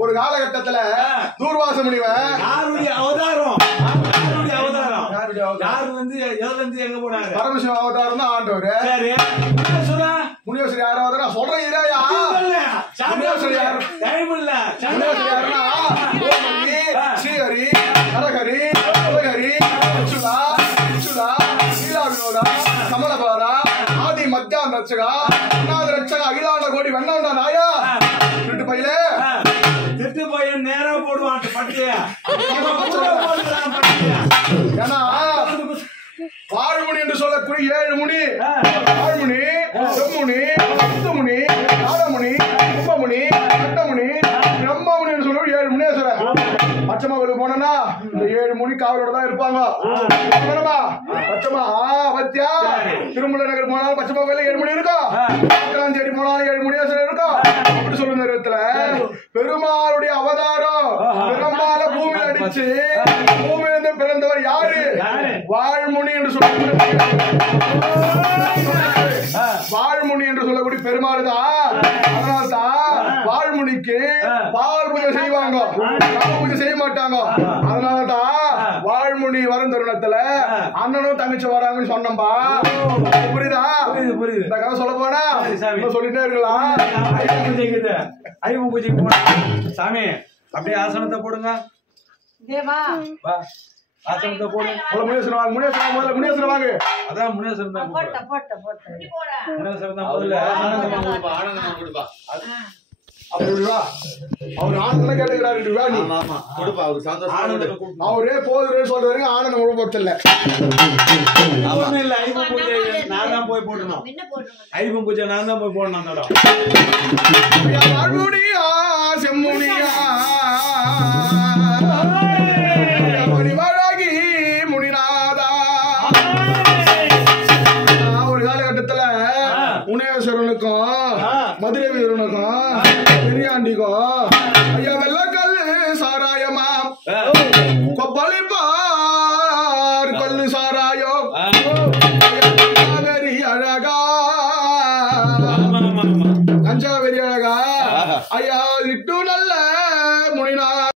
ஒரு காலகட்டத்துல தூர்வாச முனிவர் எங்க போனாரு? பரமசிவ அவதாரம் தான் ஆண்டவர். முனிவேஸ்வரி யார் அவதாரம் சொல்றேன். முனிவேஸ்வரி யாருன்னா ஸ்ரீஹரி, நரஹரி, உலகரி, அச்சுதா, லீலா வினோதா, கமலபாரா, ஆதி மத்தியான ரட்சகா, அநாத ரட்சகா, அகிலாண்ட கோடி வெண்ணா நாயா திட்டு பையில திட்டு பையன் நேரம் போடுவான் பட்டியா. ஏன்னா வாழ்முனி என்று சொல்லக்கூடிய 7 முனி, வாழ்முனி, செம்முனி, முத்துமுனி, நாதமுனி, கும்பமுனி, கட்டமுனி, பிரம்மமுனி என்று சொல்ல 7 முனீஸ்வரர். பச்சமாவுக்கு போனா இந்த 7 முனி காவலோட தான் இருப்பாங்க. பச்சமா பத்தியா திருமலை நகர் போனாலும் பச்சமா கோயில 7 முனி இருக்கும். காஞ்சாடி போனாலும் 7 முனீஸ்வரர் இருக்கும். அப்படி சொல்லுற நேரத்துல பெருமாளுடைய அவதாரம் பெருமாளை பூமியில் அடிச்சு பூமியிலிருந்து பிறந்தவர் யாரு? வாழ்முனி என்று சொல்ல வாழ்முனி என்று சொல்லக்கூடிய பெருமாள் தான். அதனால்தான் வாழ்முனிக்கு பால் பூஜை செய்வாங்க, பூஜை செய்ய மாட்டாங்க. அதனாலதான் வாழ்முனி வரும் தருணத்துல அண்ணனும் தங்கச்சி வராங்கன்னு சொன்னம்பா. புரியுதா? இந்த கதை சொல்ல போனா சொல்லிட்டே இருக்கலாம். ஐயம் பூஜைக்கு போனா சாமி அப்படியே ஆசனத்தை போடுங்க. ஆசனத்தை போடு. முனீஸ்வரன் வாங்க, முனீஸ்வரன் முதல்ல முனீஸ்வரன் வாங்க. அதான் முனீஸ்வரன் தான் போட்ட முனீஸ்வரன் தான் முதல்ல ஆனந்தம் கொடுப்பா. அப்படி வா. அவர் ஆனந்தம் கேட்டுக்கிறாரு. வா நீ. ஆமா கொடுப்பா. அவர் சந்தோஷம். அவரே போதுறே சொல்றாரு. ஆனந்தம் கொடுப்பதில்ல. ஒண்ணு இல்ல. ஐயம் பூஜை நான் தான் போய் போடணும். ஐயம் பூஜை நான் தான் போய் போடணும். அந்த இடம் வாழ்முனியா செம்முனியா முனேஸ்வரனுக்கும் மதுரை வீரனுக்கும் பெரியாண்டிக்கும் ஐயா வெள்ள